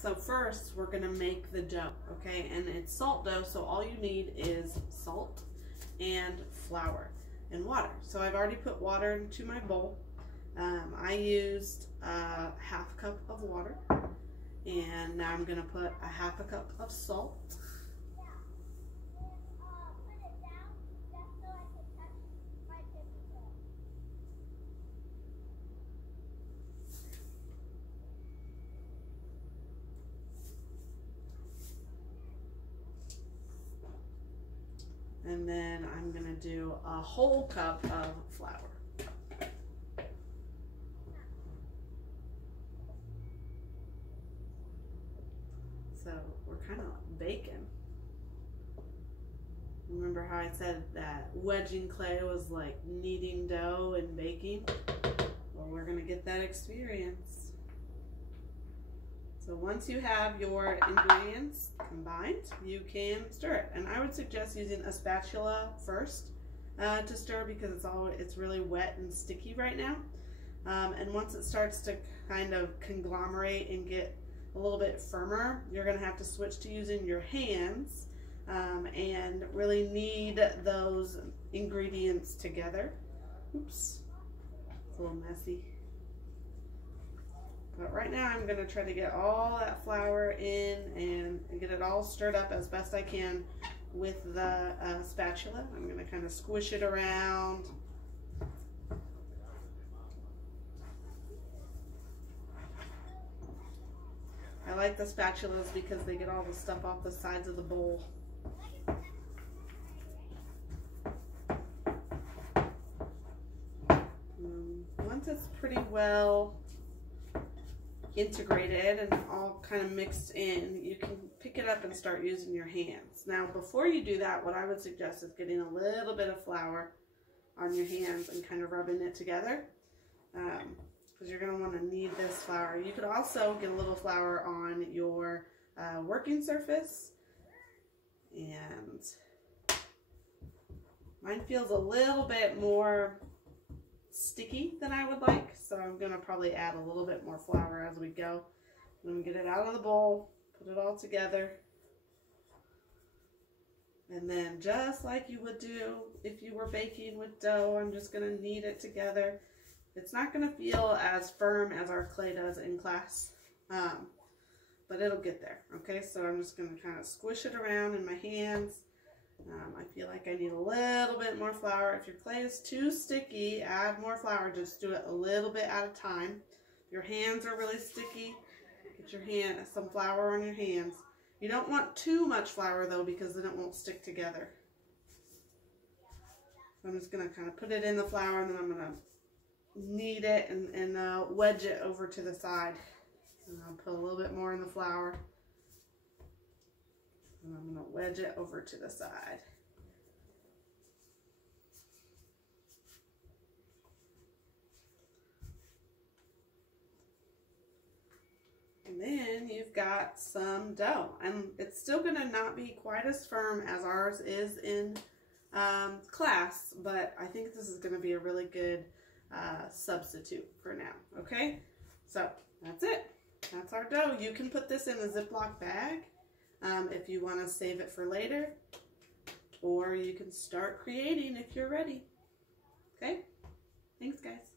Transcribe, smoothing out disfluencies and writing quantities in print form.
So first we're gonna make the dough, okay? And it's salt dough, so all you need is salt and flour and water. So I've already put water into my bowl. I used a half cup of water, and now I'm gonna put a half a cup of salt. And then I'm gonna do a whole cup of flour. So we're kind of baking. Remember how I said that wedging clay was like kneading dough and baking? Well, we're gonna get that experience. So once you have your ingredients combined, you can stir it. And I would suggest using a spatula first to stir, because it's really wet and sticky right now. And once it starts to kind of conglomerate and get a little bit firmer, you're gonna have to switch to using your hands and really knead those ingredients together. Oops, it's a little messy. But right now I'm gonna try to get all that flour in and get it all stirred up as best I can with the spatula. I'm gonna kind of squish it around. I like the spatulas because they get all the stuff off the sides of the bowl. Once it's pretty well integrated and all kind of mixed in, you can pick it up and start using your hands. Now, before you do that, what I would suggest is getting a little bit of flour on your hands and kind of rubbing it together, because you're going to want to knead this flour. You could also get a little flour on your working surface, and mine feels a little bit more sticky than I would like, so I'm going to probably add a little bit more flour as we go. I'm going to get it out of the bowl, put it all together, and then just like you would do if you were baking with dough, I'm just going to knead it together. It's not going to feel as firm as our clay does in class, but it'll get there, okay? So I'm just going to kind of squish it around in my hands. I feel like I need a little bit more flour. If your clay is too sticky, add more flour. Just do it a little bit at a time. If your hands are really sticky, get some flour on your hands. You don't want too much flour though, because then it won't stick together. So I'm just going to kind of put it in the flour, and then I'm going to knead it and wedge it over to the side. And I'll put a little bit more in the flour. And I'm going to wedge it over to the side. And then you've got some dough. And it's still going to not be quite as firm as ours is in class, but I think this is going to be a really good substitute for now. Okay? So that's it. That's our dough. You can put this in a Ziploc bag if you want to save it for later, or you can start creating if you're ready. Okay? Thanks, guys.